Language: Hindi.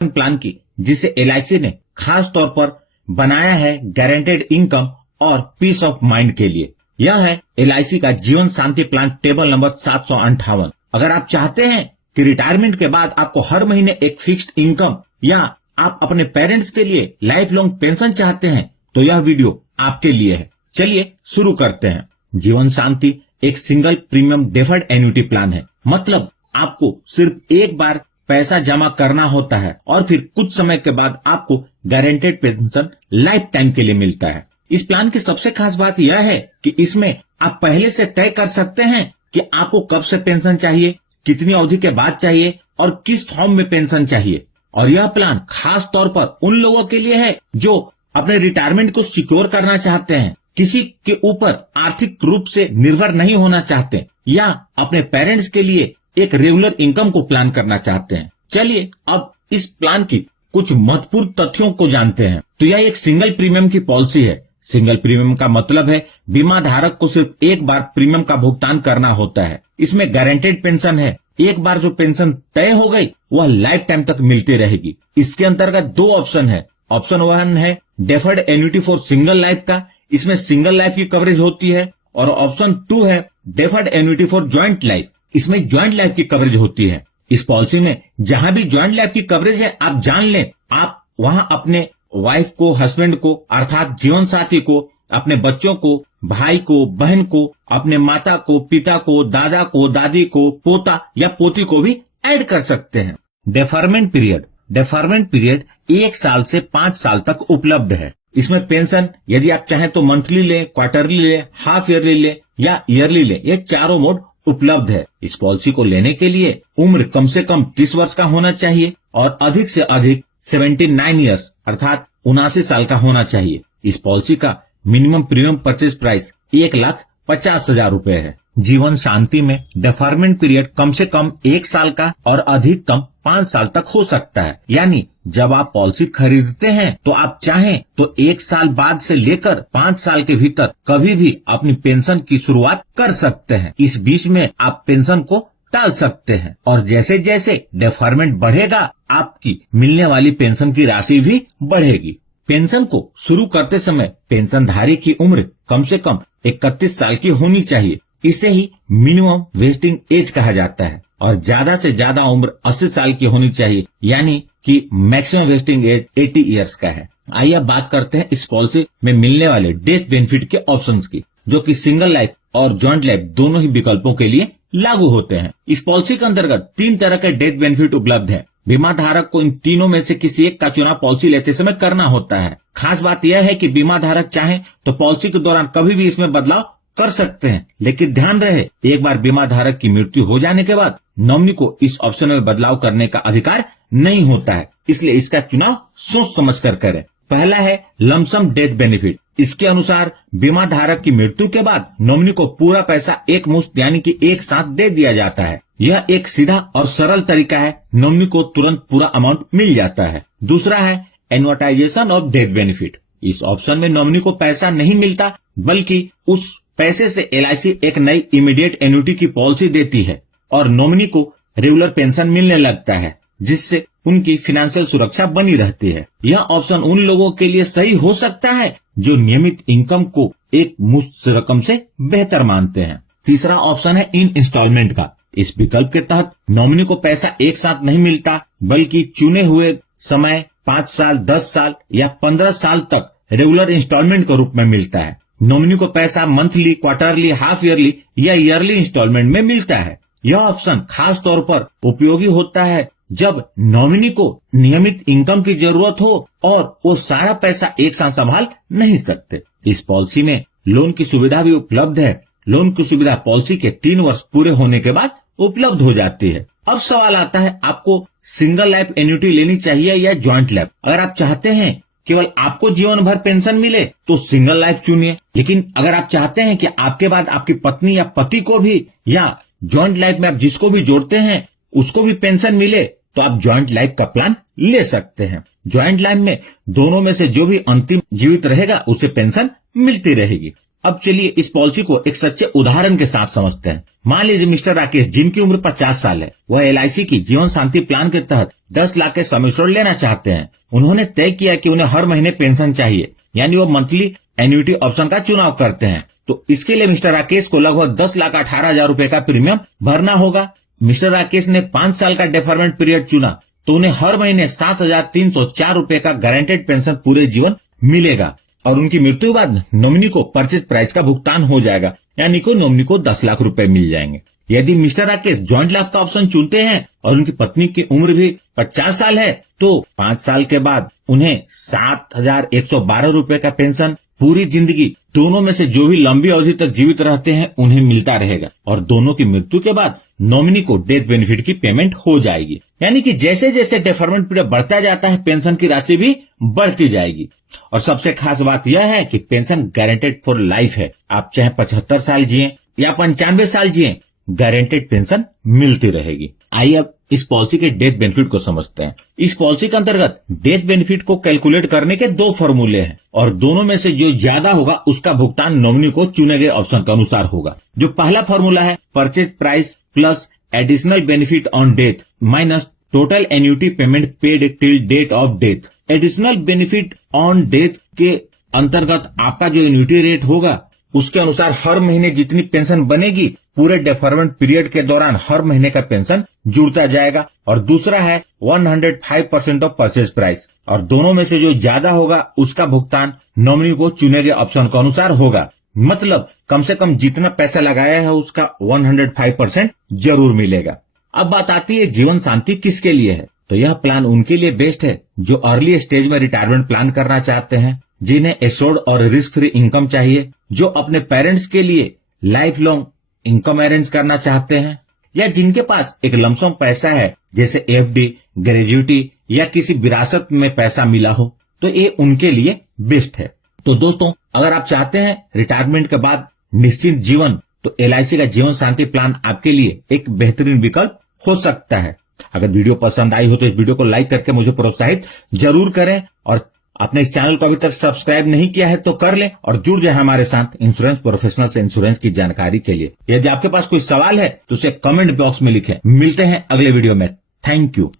प्लान की, जिसे LIC ने खास तौर पर बनाया है गारंटेड इनकम और पीस ऑफ माइंड के लिए। यह है LIC का जीवन शांति प्लान टेबल नंबर 758। अगर आप चाहते हैं कि रिटायरमेंट के बाद आपको हर महीने एक फिक्स्ड इनकम या आप अपने पेरेंट्स के लिए लाइफ लॉन्ग पेंशन चाहते हैं तो यह वीडियो आपके लिए है। चलिए शुरू करते हैं। जीवन शांति एक single premium deferred annuity plan है। मतलब आपको सिर्फ एक बार पैसा जमा करना होता है और फिर कुछ समय के बाद आपको गारंटेड पेंशन लाइफ टाइम के लिए मिलता है। इस प्लान की सबसे खास बात यह है कि इसमें आप पहले से तय कर सकते हैं कि आपको कब से पेंशन चाहिए, कितनी अवधि के बाद चाहिए और किस फॉर्म में पेंशन चाहिए। और यह प्लान खास तौर पर उन लोगों के लिए है जो अपने रिटायरमेंट को सिक्योर करना चाहते हैं, किसी के ऊपर आर्थिक रूप से निर्भर नहीं होना चाहते या अपने पेरेंट्स के लिए एक रेगुलर इनकम को प्लान करना चाहते हैं। चलिए अब इस प्लान की कुछ महत्वपूर्ण तथ्यों को जानते हैं। तो यह एक सिंगल प्रीमियम की पॉलिसी है। सिंगल प्रीमियम का मतलब है बीमा धारक को सिर्फ एक बार प्रीमियम का भुगतान करना होता है। इसमें गारंटेड पेंशन है। एक बार जो पेंशन तय हो गई वह लाइफ टाइम तक मिलती रहेगी। इसके अंतर्गत दो ऑप्शन है। ऑप्शन 1 है deferred annuity for single life का, इसमें सिंगल लाइफ की कवरेज होती है। और ऑप्शन 2 है deferred annuity for joint life, इसमें ज्वाइंट लाइफ की कवरेज होती है। इस पॉलिसी में जहां भी ज्वाइंट लाइफ की कवरेज है आप जान लें, आप वहां अपने वाइफ को, हस्बैंड को अर्थात जीवन साथी को, अपने बच्चों को, भाई को, बहन को, अपने माता को, पिता को, दादा को, दादी को, पोता या पोती को भी ऐड कर सकते हैं। डेफरमेंट पीरियड 1 साल से 5 साल तक उपलब्ध है। इसमें पेंशन यदि आप चाहें तो मंथली ले, क्वार्टरली ले, हाफ ईयरली ले या ईयरली ले, ये चारों मोड उपलब्ध है। इस पॉलिसी को लेने के लिए उम्र कम से कम 30 वर्ष का होना चाहिए और अधिक से अधिक 79 ईयर्स अर्थात 79 साल का होना चाहिए। इस पॉलिसी का मिनिमम प्रीमियम परचेज प्राइस 1,50,000 रूपए है। जीवन शांति में डेफरमेंट पीरियड कम से कम 1 साल का और अधिकतम 5 साल तक हो सकता है। यानी जब आप पॉलिसी खरीदते हैं तो आप चाहें तो 1 साल बाद से लेकर 5 साल के भीतर कभी भी अपनी पेंशन की शुरुआत कर सकते हैं। इस बीच में आप पेंशन को टाल सकते हैं और जैसे जैसे डेफरमेंट बढ़ेगा आपकी मिलने वाली पेंशन की राशि भी बढ़ेगी। पेंशन को शुरू करते समय पेंशनधारी की उम्र कम से कम 31 साल की होनी चाहिए। इसे ही मिनिमम वेस्टिंग एज कहा जाता है और ज्यादा से ज्यादा उम्र 80 साल की होनी चाहिए, यानी कि मैक्सिमम वेस्टिंग एज 80 इयर्स का है। आइए अब बात करते हैं इस पॉलिसी में मिलने वाले डेथ बेनिफिट के ऑप्शंस की, जो कि सिंगल लाइफ और जॉइंट लाइफ दोनों ही विकल्पों के लिए लागू होते हैं। इस पॉलिसी के अंतर्गत 3 तरह के डेथ बेनिफिट उपलब्ध है। बीमा धारक को इन तीनों में से किसी एक का चुनाव पॉलिसी लेते समय करना होता है। खास बात यह है कि बीमा धारक चाहे तो पॉलिसी के दौरान कभी भी इसमें बदलाव कर सकते हैं, लेकिन ध्यान रहे एक बार बीमा धारक की मृत्यु हो जाने के बाद नॉमिनी को इस ऑप्शन में बदलाव करने का अधिकार नहीं होता है, इसलिए इसका चुनाव सोच समझ कर करें। पहला है लमसम डेथ बेनिफिट। इसके अनुसार बीमा धारक की मृत्यु के बाद नॉमिनी को पूरा पैसा एक मुश्त यानी कि एक साथ दे दिया जाता है। यह एक सीधा और सरल तरीका है, नॉमिनी को तुरंत पूरा अमाउंट मिल जाता है। दूसरा है एनवटाइजेशन ऑफ डेथ बेनिफिट। इस ऑप्शन में नॉमिनी को पैसा नहीं मिलता, बल्कि उस पैसे से LIC एक नई इमीडिएट एन्युटी की पॉलिसी देती है और नॉमिनी को रेगुलर पेंशन मिलने लगता है, जिससे उनकी फाइनेंशियल सुरक्षा बनी रहती है। यह ऑप्शन उन लोगों के लिए सही हो सकता है जो नियमित इनकम को एक मुश्त रकम से बेहतर मानते हैं। तीसरा ऑप्शन है इन इंस्टॉलमेंट का। इस विकल्प के तहत नॉमिनी को पैसा एक साथ नहीं मिलता, बल्कि चुने हुए समय 5 साल, 10 साल या 15 साल तक रेगुलर इंस्टॉलमेंट के रूप में मिलता है। नॉमिनी को पैसा मंथली, क्वार्टरली, हाफ ईयरली या ईयरली इंस्टॉलमेंट में मिलता है। यह ऑप्शन खास तौर पर उपयोगी होता है जब नॉमिनी को नियमित इनकम की जरूरत हो और वो सारा पैसा एक साथ संभाल नहीं सकते। इस पॉलिसी में लोन की सुविधा भी उपलब्ध है। लोन की सुविधा पॉलिसी के 3 वर्ष पूरे होने के बाद उपलब्ध हो जाती है। अब सवाल आता है आपको सिंगल लाइफ एन्युटी लेनी चाहिए या ज्वाइंट लाइफ। अगर आप चाहते हैं केवल आपको जीवन भर पेंशन मिले तो सिंगल लाइफ चुनिए, लेकिन अगर आप चाहते हैं कि आपके बाद आपकी पत्नी या पति को भी या ज्वाइंट लाइफ में आप जिसको भी जोड़ते हैं उसको भी पेंशन मिले तो आप ज्वाइंट लाइफ का प्लान ले सकते हैं। ज्वाइंट लाइफ में दोनों में से जो भी अंतिम जीवित रहेगा उसे पेंशन मिलती रहेगी। अब चलिए इस पॉलिसी को एक सच्चे उदाहरण के साथ समझते हैं। मान लीजिए मिस्टर राकेश, जिनकी उम्र 50 साल है, वह LIC की जीवन शांति प्लान के तहत 10 लाख के सम एश्योर्ड लेना चाहते हैं। उन्होंने तय किया कि उन्हें हर महीने पेंशन चाहिए, यानी वो मंथली एन्युटी ऑप्शन का चुनाव करते हैं। तो इसके लिए मिस्टर राकेश को लगभग 10,18,000 रुपए का प्रीमियम भरना होगा। मिस्टर राकेश ने 5 साल का डेफरमेंट पीरियड चुना तो उन्हें हर महीने 7,304 रुपए का गारंटेड पेंशन पूरे जीवन मिलेगा और उनकी मृत्यु बाद नॉमिनी को परचेज प्राइस का भुगतान हो जाएगा, यानी कि नॉमिनी को 10 लाख रुपए मिल जाएंगे। यदि मिस्टर राकेश ज्वाइंट लाभ का ऑप्शन चुनते हैं और उनकी पत्नी की उम्र भी 50 साल है तो 5 साल के बाद उन्हें 7,112 रुपए का पेंशन पूरी जिंदगी दोनों में से जो भी लंबी अवधि तक जीवित रहते हैं उन्हें मिलता रहेगा और दोनों की मृत्यु के बाद नॉमिनी को डेथ बेनिफिट की पेमेंट हो जाएगी। यानी कि जैसे जैसे डेफरमेंट पीरियड बढ़ता जाता है पेंशन की राशि भी बढ़ती जाएगी। और सबसे खास बात यह है कि पेंशन गारंटेड फॉर लाइफ है। आप चाहे 75 साल जिए या 95 साल जिए, गारंटेड पेंशन मिलती रहेगी। आइए अब इस पॉलिसी के डेथ बेनिफिट को समझते हैं। इस पॉलिसी के अंतर्गत डेथ बेनिफिट को कैलकुलेट करने के 2 फॉर्मूले हैं और दोनों में से जो ज्यादा होगा उसका भुगतान नॉमिनी को चुने गए ऑप्शन के अनुसार होगा। जो पहला फॉर्मूला है purchase price plus additional benefit on death minus total annuity payment paid till date of death. Additional benefit on death के अंतर्गत आपका जो एन्युटी रेट होगा उसके अनुसार हर महीने जितनी पेंशन बनेगी पूरे डेफरमेंट पीरियड के दौरान हर महीने का पेंशन जुड़ता जाएगा। और दूसरा है 105% ऑफ परचेज प्राइस और दोनों में से जो ज्यादा होगा उसका भुगतान नॉमिनी को चुने गए ऑप्शन के अनुसार होगा। मतलब कम से कम जितना पैसा लगाया है उसका 105% जरूर मिलेगा। अब बात आती है जीवन शांति किसके लिए है, तो यह प्लान उनके लिए बेस्ट है जो अर्ली स्टेज में रिटायरमेंट प्लान करना चाहते हैं, जिन्हें एश्योर्ड और रिस्क फ्री इनकम चाहिए, जो अपने पेरेंट्स के लिए लाइफ लॉन्ग इनकम अरेंज करना चाहते हैं, या जिनके पास एक लमसम पैसा है जैसे FD, ग्रेजुइटी या किसी विरासत में पैसा मिला हो, तो ये उनके लिए बेस्ट है। तो दोस्तों, अगर आप चाहते हैं रिटायरमेंट के बाद निश्चित जीवन, तो LIC का जीवन शांति प्लान आपके लिए एक बेहतरीन विकल्प हो सकता है। अगर वीडियो पसंद आई हो तो इस वीडियो को लाइक करके मुझे प्रोत्साहित जरूर करें और आपने इस चैनल को अभी तक सब्सक्राइब नहीं किया है तो कर लें और जुड़ जाए हमारे साथ इंश्योरेंस प्रोफेशनल से इंश्योरेंस की जानकारी के लिए। यदि आपके पास कोई सवाल है तो उसे कमेंट बॉक्स में लिखें। मिलते हैं अगले वीडियो में। Thank you.